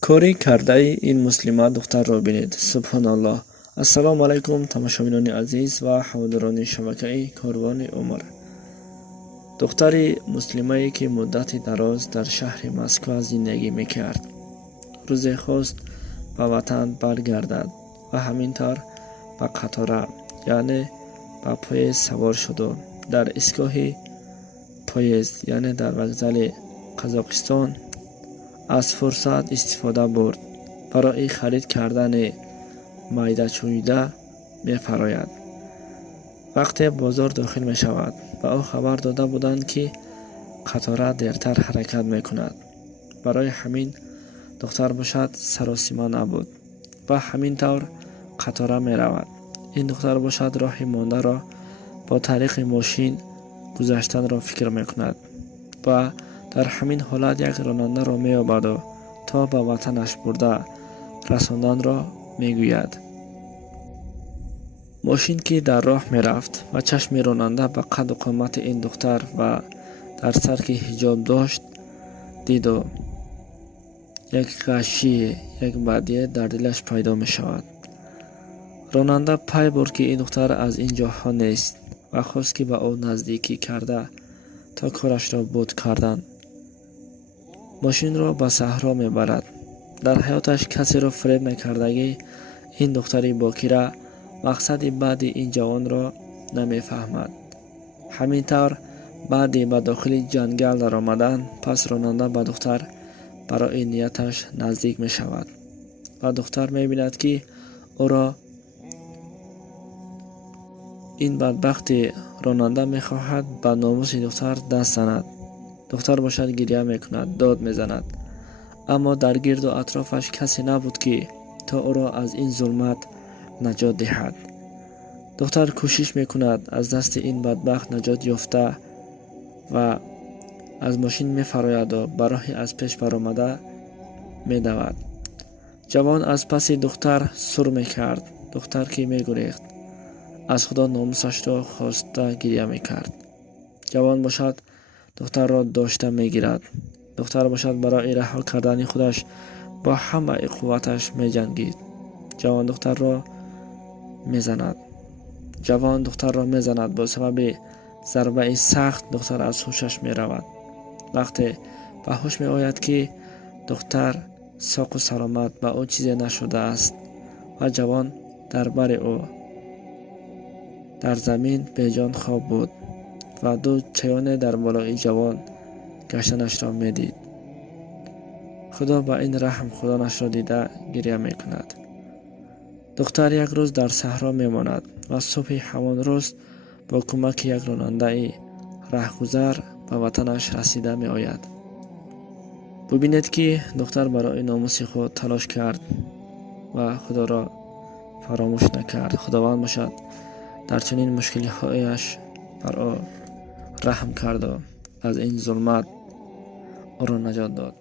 کاری کرده این مسلمه دختر را بینید. سبحان الله. السلام علیکم تماشاگران عزیز و حوادران شبکه کاروان عمر. دختری مسلمه که مدت دراز در شهر مسکو زندگی میکرد روز خواست به وطن برگردد و همینطور به قطار یعنی به پاییز سوار شد و در ایستگاه پاییز یعنی در وокзال قزاقستان از فرصت استفاده برد. برای خرید کردن مایده چویده می فراید. وقتی بازار داخل می شود به او خبر داده بودند که قطار دیرتر حرکت می کند. برای همین دختر باشد سراسیمه نبود و همین طور قطار می رود. این دختر باشد راه مانده را با طریق ماشین گذشتن را فکر می کند و در همین حالت یک راننده را می یابد و تا به وطنش برده رساندن را می گوید. ماشین که در راه می رفت و چشم راننده به قد و قامت این دختر و در سر که حجاب داشت دید و یک غشی یک بدیه در دلش پیدا می شود. راننده پی برد که این دختر از این جاها نیست و خواست که به او نزدیکی کرده تا کارش را بود کردن. ماشین را به صحرا می برد. در حیاتش کسی را فریب نکردگی این دختری باکره مقصد بعد این جوان را نمی فهمد. همینطور بعدی به داخل جنگل در آمدن پس راننده به دختر برای نیتش نزدیک می شود و دختر می بیند که او را این بدبخت راننده می خواهد به ناموس دختر دست زند. دختر باشد گریه می کند، داد می زند، اما در گرد و اطرافش کسی نبود که تا او را از این ظلمت نجات دهد. دختر کوشش می کند از دست این بدبخت نجات یافته و از ماشین می فراید و برای از پیش برآمده می دود. جوان از پس دختر سر می کرد. دختر که می گریخت از خدا ناموسش را خواسته گریه می کرد. جوان باشد دختر را داشته می گیرد. دختر باشد برای رها کردن خودش با همه قوتش می جنگید. جوان دختر را می زند. با سبب ضربه سخت دختر از هوشش می رود. وقتی به هوش می آید که دختر ساق و سلامت به او چیزی نشده است و جوان در بر او در زمین به جان خواب بود و دو چیان در بالای جوان گشتنش را می دید. خدا با این رحم خدانش را دیده گریه می کند. دختر یک روز در صحرا می ماند و صبح همان روز با کمک یک راننده رهگذر به وطنش رسیده می آید. ببینید که دختر برای ناموس خود تلاش کرد و خدا را فراموش نکرد. خداوند باشد در چنین مشکلی هایش بر او رحم کرد و از این ظلمت او را نجات داد.